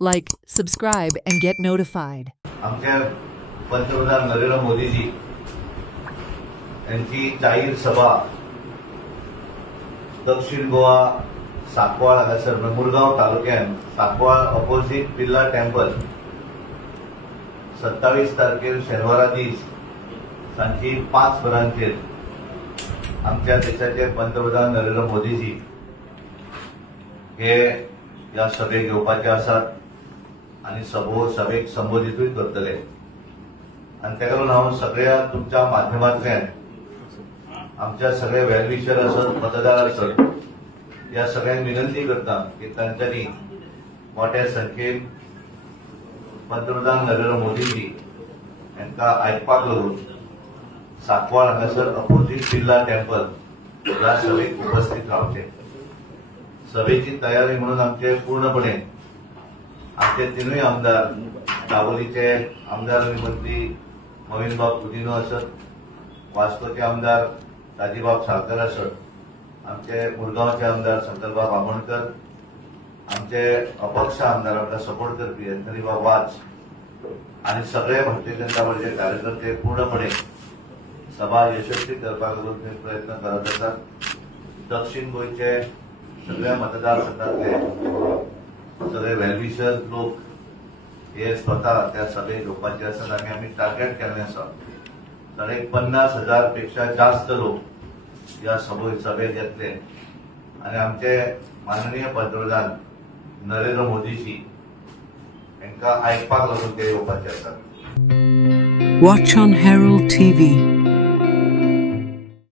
Like, subscribe, and get notified. आमचे पंतप्रधान नरेंद्र मोदीजी यांची जाहीर सभा दक्षिण गोवा सांकवाळ हांगासर मुरगांव तालुक्यात सांकवाळ ऑपोजिट बिर्ला टेम्पल 27 तारखेर शेनवारा दीस सांची 5 वरांचेर आमच्या देशाचे पंतप्रधान नरेंद्र मोदीजी हे या सभेक येवपाचे आसात आणि सभेक संबोधितूय करतले आणि त्या लागून हांव सगळ्या तुमच्या माध्यमांतल्यान आमच्या सगळे वेलविशर असत मतदार असत या सगळ्यांक विनंती करता की तांच्यांनी मोठ्या संख्येन पंतप्रधान नरेंद्र मोदीजी यांका आयकपाक लागून सांकवाळ हांगासर अपोजिट बिर्ला टेम्पल या सभेक उपस्थित रावचे। सभेची तयारी म्हणून आमचे पूर्णपणे आमचे तीनूय आमदार दाबोलीचे आमदार आणि मंत्री मोविनबाब कुदिनो असत, वास्कोचे आमदार ताजीबाब साळकर असत, आमचे मुरगांवचे आमदार शंकरबाब आमोणकर, आमचे अपक्ष आमदार आमकां सपोर्ट करपी अंथनीबाब वाज आणि सगळे भारतीय जनता पार्टीचे कार्यकर्ते पूर्णपणे सभा यशस्वी करपाक लागून प्रयत्न करत असतात। दक्षिण गोंयचे सगळ्या मतदारसंघातले सगळे वेलविशर लोक हे स्वतः त्या सभेक येवपाचे आसात आणि आम्ही टार्गेट केल्लें आसा 50,000 पेक्षा जास्त लोक या सभेक येतले आणि आमचे माननीय पंतप्रधान नरेंद्र मोदीजी यांका आयकपाक लागून ते येवपाचे आसात। Watch on Herald TV.